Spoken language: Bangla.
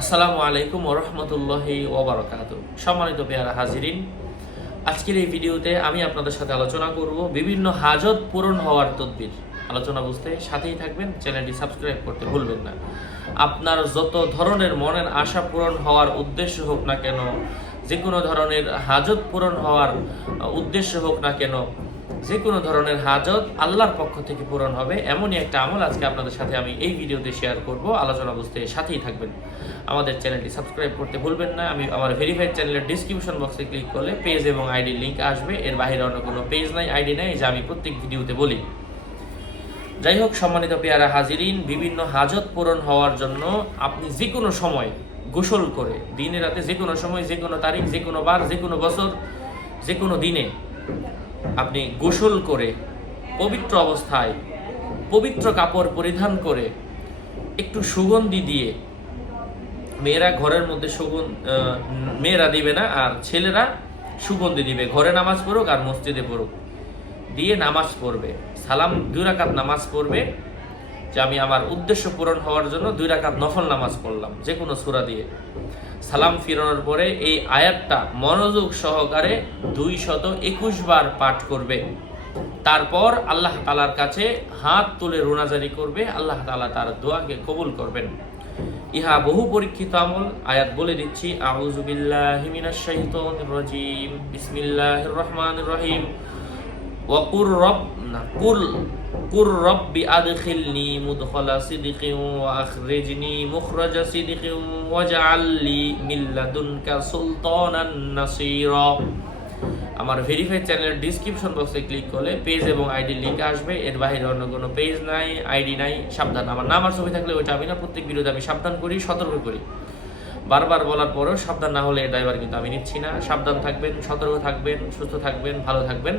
আসসালামু আলাইকুম ওরহমতুল্লাহি ওবরাকাত সম্মানিত পেয়ারা হাজিরিন, আজকের এই ভিডিওতে আমি আপনাদের সাথে আলোচনা করব বিভিন্ন হাজত পূরণ হওয়ার তদবির। আলোচনা বুঝতে সাথেই থাকবেন, চ্যানেলটি সাবস্ক্রাইব করতে ভুলবেন না। আপনার যত ধরনের মনের আশা পূরণ হওয়ার উদ্দেশ্য হোক না কেন যে কোনো ধরনের হাজত পূরণ হওয়ার উদ্দেশ্য হোক না কেন যে কোনো ধরনের হাজত আল্লাহর পক্ষ থেকে পূরণ হবে, এমনই একটা আমল আজকে আপনাদের সাথে আমি এই ভিডিওতে শেয়ার করব। আলোচনা বুঝতে সাথেই থাকবেন। আমাদের চ্যানেলটি সাবস্ক্রাইব করতে ভুলবেন না। আমি আমার ভেরিফাইড চ্যানেলের ডিসক্রিপশন বক্সে ক্লিক করলে পেজ এবং আইডি লিঙ্ক আসবে। এর বাইরে অন্য কোনো পেজ নাই আইডি নাই, যা আমি প্রত্যেক ভিডিওতে বলি। যাই হোক, সম্মানিত পেয়ারা হাজিরিন, বিভিন্ন হাজত পূরণ হওয়ার জন্য আপনি যে কোনো সময় গোসল করে, দিনে রাতে যে কোনো সময় যে কোনো তারিখ যে কোনো বার যে কোনো বছর যে কোনো দিনে আপনি গোসল করে, পবিত্র অবস্থায় পবিত্র কাপড় পরিধান করে একটু সুগন্ধি দিয়ে মেয়েরা ঘরের মধ্যে সুগন্ধ মেয়েরা দিবে না, আর ছেলেরা সুগন্ধি দিবে। ঘরে নামাজ পড়ুক আর মসজিদে পড়ুক। দিয়ে নামাজ পড়বে। সালাম দুরাকাত নামাজ পড়বে। যে আমি আমার উদ্দেশ্য পূরণ হওয়ার জন্য দুই রাকাত নফল নামাজ পড়লাম, যে কোনো সুরা দিয়ে। সালাম ফিরানোর পরে এই আয়াতটা মনোযোগ সহকারে দুই শত একুশ বার পাঠ করবে। তারপর আল্লাহ তালার কাছে হাত তুলে রোনাজারি করবে, আল্লাহ তালা তার দোয়াকে কবুল করবেন। ইহা বহু পরীক্ষিত আমল, আয়াত বলে দিচ্ছি, আউযু বিল্লাহি মিনাশ শাইতানির রাজিম, বিসমিল্লাহির রহিম। রব না আমার ভেরিফাইড চ্যানেলের ডিসক্রিপশন বক্সে ক্লিক করলে পেজ এবং আইডি লিংক আসবে। এর বাইরে অন্য কোনো পেজ নাই আইডি নাই, সাবধান। আমার নাম আর ছবি থাকলে ওইটা আমি না, প্রত্যেক ভিডিওতে আমি সাবধান করি, সতর্ক করি। বারবার বলার পরেও সাবধান না হলে ড্রাইভার কিন্তু আমি নিচ্ছি না। সাবধান থাকবেন, সতর্ক থাকবেন, সুস্থ থাকবেন, ভালো থাকবেন।